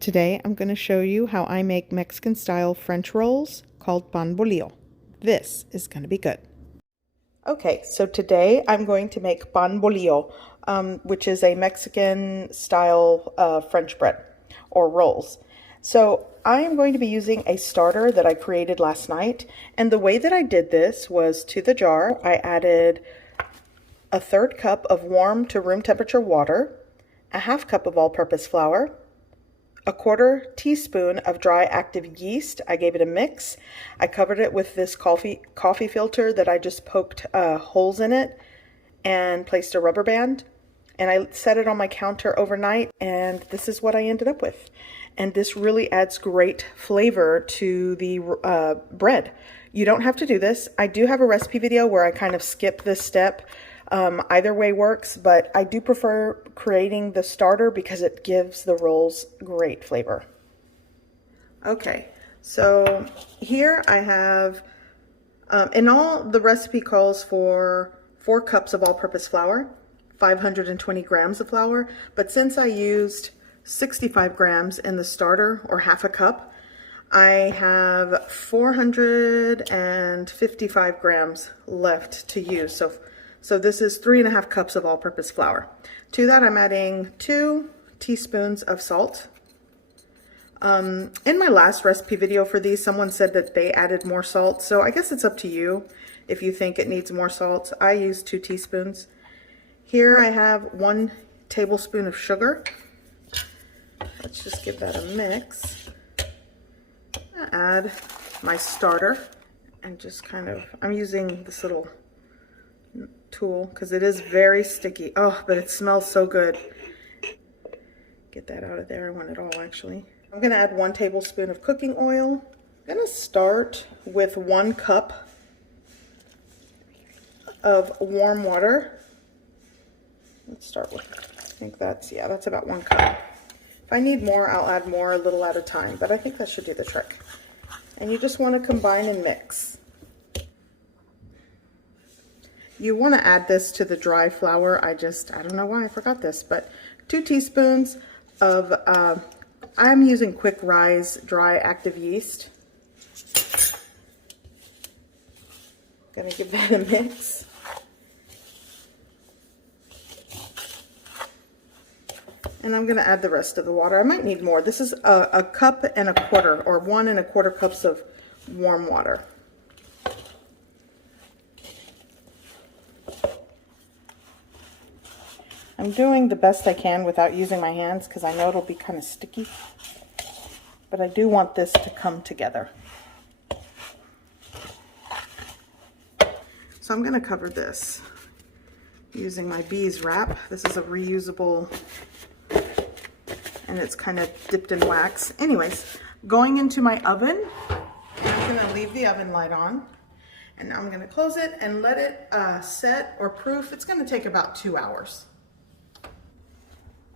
Today I'm going to show you how I make Mexican style French rolls called pan bolillo. This is going to be good. Okay, so today I'm going to make pan bolillo, which is a Mexican style French bread or rolls. So I am going to be using a starter that I created last night, and the way that I did this was to the jar I added a 1/3 cup of warm to room temperature water, a 1/2 cup of all-purpose flour, a 1/4 teaspoon of dry active yeast. I gave it a mix. I covered it with this coffee filter that I just poked holes in it and placed a rubber band. And I set it on my counter overnight, and this is what I ended up with. And this really adds great flavor to the bread. You don't have to do this. I do have a recipe video where I kind of skip this step. Either way works, but I do prefer creating the starter because it gives the rolls great flavor. Okay, so here I have, in all the recipe calls for 4 cups of all-purpose flour, 520 grams of flour, but since I used 65 grams in the starter, or 1/2 cup, I have 455 grams left to use. So this is 3.5 cups of all-purpose flour. To that, I'm adding 2 teaspoons of salt. In my last recipe video for these, someone said that they added more salt, so I guess it's up to you if you think it needs more salt. I use 2 teaspoons. Here I have 1 tablespoon of sugar. Let's just give that a mix. Add my starter and just kind of, I'm using this little tool because it is very sticky. Oh, but it smells so good. Get that out of there. I want it all actually. I'm going to add 1 tablespoon of cooking oil. I'm going to start with 1 cup of warm water. Let's start with, I think that's about 1 cup. If I need more, I'll add more a little at a time, but I think that should do the trick. And you just want to combine and mix. You want to add this to the dry flour. I don't know why I forgot this, but 2 teaspoons of, I'm using quick rise dry active yeast. Gonna give that a mix. And I'm gonna add the rest of the water. I might need more. This is a 1.25 cups, or 1.25 cups of warm water. I'm doing the best I can without using my hands because I know it'll be kind of sticky, but I do want this to come together. So I'm going to cover this using my bees wrap. This is a reusable, and it's kind of dipped in wax. Anyways, going into my oven, I'm going to leave the oven light on, and I'm going to close it and let it set or proof. It's going to take about 2 hours.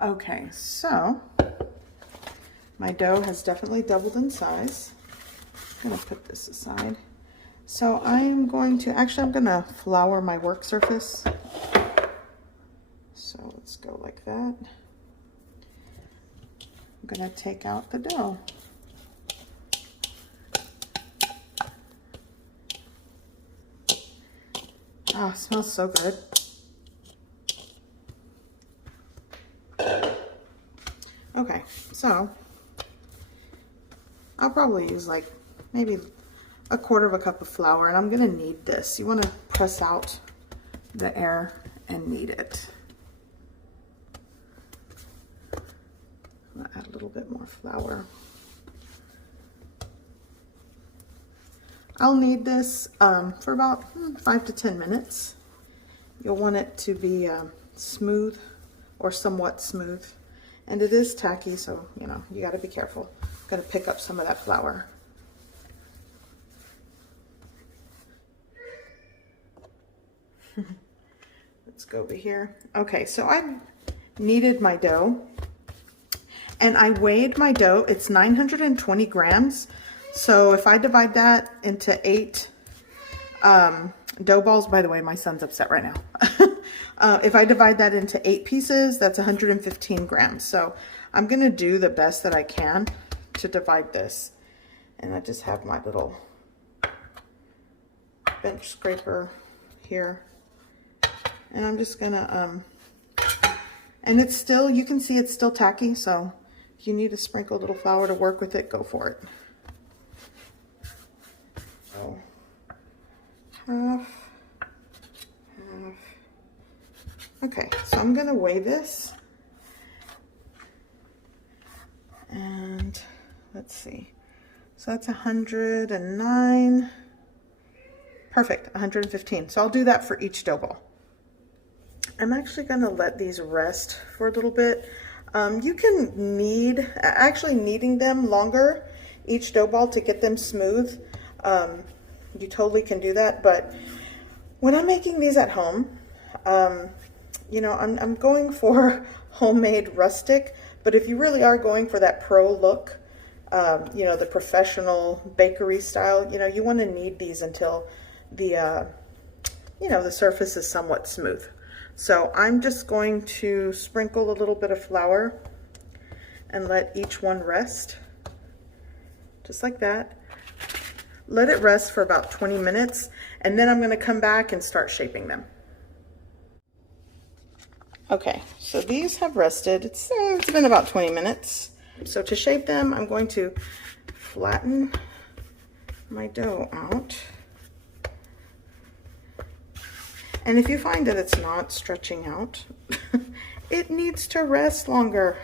Okay, so my dough has definitely doubled in size. I'm gonna put this aside. So I'm going to flour my work surface. So let's go like that. I'm gonna take out the dough. Oh, it smells so good. Okay, so I'll probably use like maybe 1/4 cup of flour, and I'm gonna knead this. You want to press out the air and knead it. I'm gonna add a little bit more flour. I'll knead this for about 5 to 10 minutes. You'll want it to be smooth or somewhat smooth. And it is tacky, so, you know, you got to be careful. I'm going to pick up some of that flour. Let's go over here. Okay, so I kneaded my dough, and I weighed my dough. It's 920 grams. So if I divide that into 8 dough balls, by the way, my son's upset right now. If I divide that into 8 pieces, that's 115 grams. So I'm gonna do the best that I can to divide this. And I just have my little bench scraper here. And I'm just gonna, and it's still, you can see it's still tacky, so if you need to sprinkle a little flour to work with it, go for it. So, half. Okay, so I'm gonna weigh this. And let's see. So that's 109. Perfect, 115. So I'll do that for each dough ball. I'm actually gonna let these rest for a little bit. You can knead, actually kneading them longer, each dough ball, to get them smooth. You totally can do that, but when I'm making these at home, you know, I'm going for homemade rustic, but if you really are going for that pro look, you know, the professional bakery style, you know, you want to knead these until the, you know, the surface is somewhat smooth. So I'm just going to sprinkle a little bit of flour and let each one rest, just like that. Let it rest for about 20 minutes, and then I'm going to come back and start shaping them. Okay, so these have rested. It's been about 20 minutes. So to shape them, I'm going to flatten my dough out. And if you find that it's not stretching out, it needs to rest longer.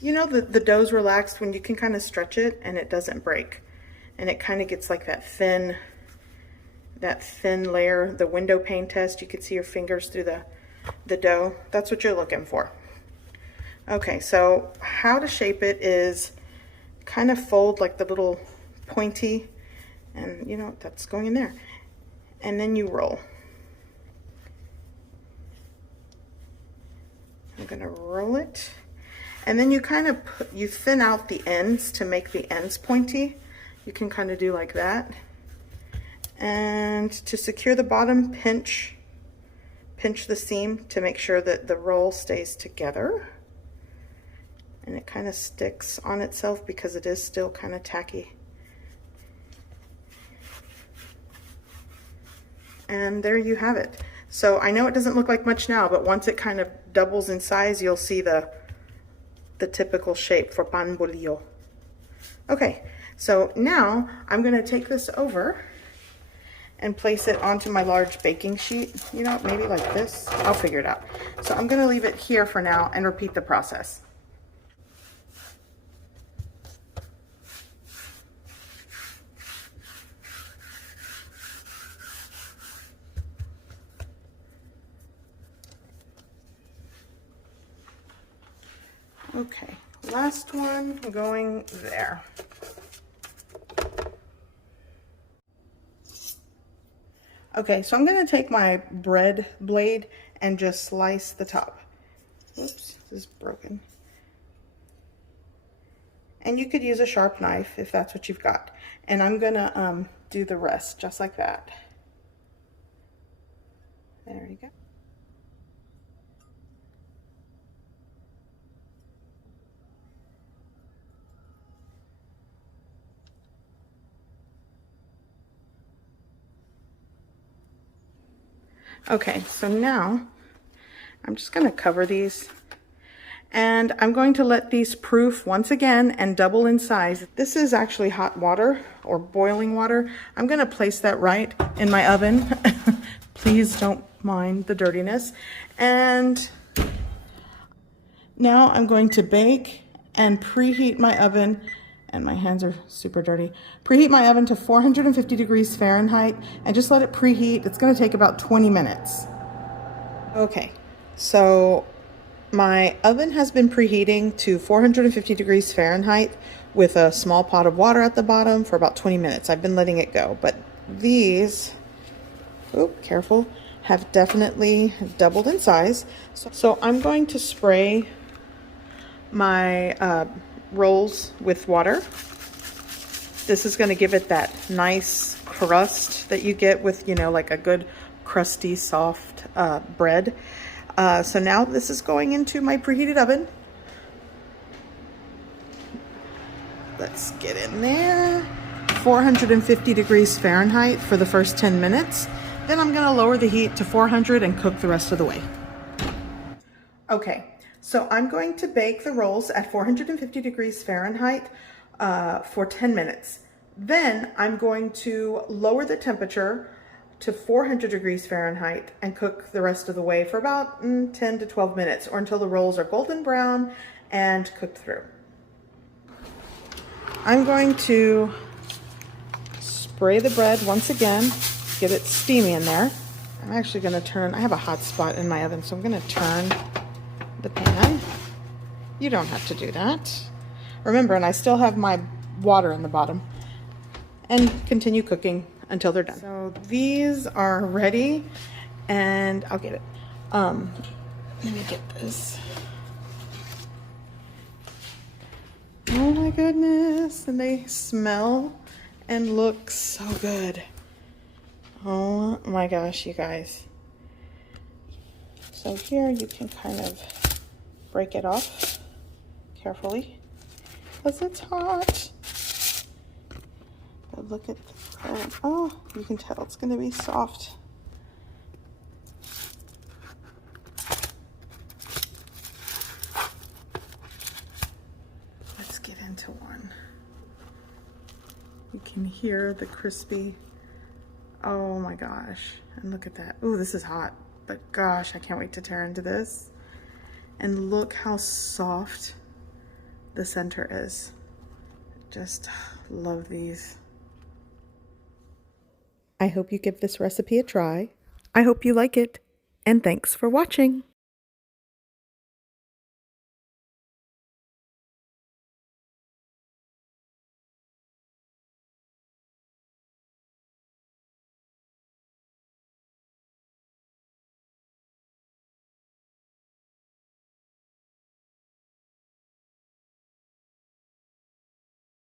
You know, the dough's relaxed when you can kind of stretch it and it doesn't break. And it kind of gets like that thin layer, the window pane test. You could see your fingers through the dough. That's what you're looking for. Okay, so how to shape it is kind of fold like the little pointy, and you know, that's going in there. And then you roll. I'm gonna roll it. And then you kind of you thin out the ends to make the ends pointy. You can kind of do like that. And to secure the bottom, pinch the seam to make sure that the roll stays together. And it kind of sticks on itself because it is still kind of tacky. And there you have it. So I know it doesn't look like much now, but once it kind of doubles in size, you'll see the typical shape for pan bolillo. Okay, so now I'm gonna take this over and place it onto my large baking sheet. You know, maybe like this. I'll figure it out. So I'm gonna leave it here for now and repeat the process. Okay, last one going there. Okay, so I'm gonna take my bread blade and just slice the top. Oops, this is broken. And you could use a sharp knife if that's what you've got. And I'm gonna do the rest just like that. There you go. Okay, so now I'm just going to cover these, and I'm going to let these proof once again and double in size. This is actually hot water or boiling water. I'm going to place that right in my oven. Please don't mind the dirtiness. And now I'm going to bake and preheat my oven. And my hands are super dirty. Preheat my oven to 450 degrees Fahrenheit and just let it preheat. It's gonna take about 20 minutes. Okay, so my oven has been preheating to 450 degrees Fahrenheit with a small pot of water at the bottom for about 20 minutes. I've been letting it go, but these, careful, have definitely doubled in size. So I'm going to spray my rolls with water. This is going to give it that nice crust that you get with, you know, like a good crusty soft bread. So now this is going into my preheated oven. Let's get in there. 450 degrees Fahrenheit for the first 10 minutes. Then I'm going to lower the heat to 400 and cook the rest of the way. Okay, so I'm going to bake the rolls at 450 degrees Fahrenheit for 10 minutes. Then I'm going to lower the temperature to 400 degrees Fahrenheit and cook the rest of the way for about 10 to 12 minutes, or until the rolls are golden brown and cooked through. I'm going to spray the bread once again, get it steamy in there. I'm actually going to turn, I have a hot spot in my oven, so I'm going to turn the pan. You don't have to do that. Remember, and I still have my water in the bottom. And continue cooking until they're done. So these are ready, and I'll get it. Let me get this. Oh my goodness, and they smell and look so good. Oh my gosh, you guys. So here you can kind of break it off carefully because it's hot. But look at the, oh, you can tell it's going to be soft. Let's get into one. You can hear the crispy. Oh my gosh. And look at that. Oh, this is hot. But gosh, I can't wait to tear into this. And look how soft the center is. Just love these. I hope you give this recipe a try. I hope you like it. And thanks for watching.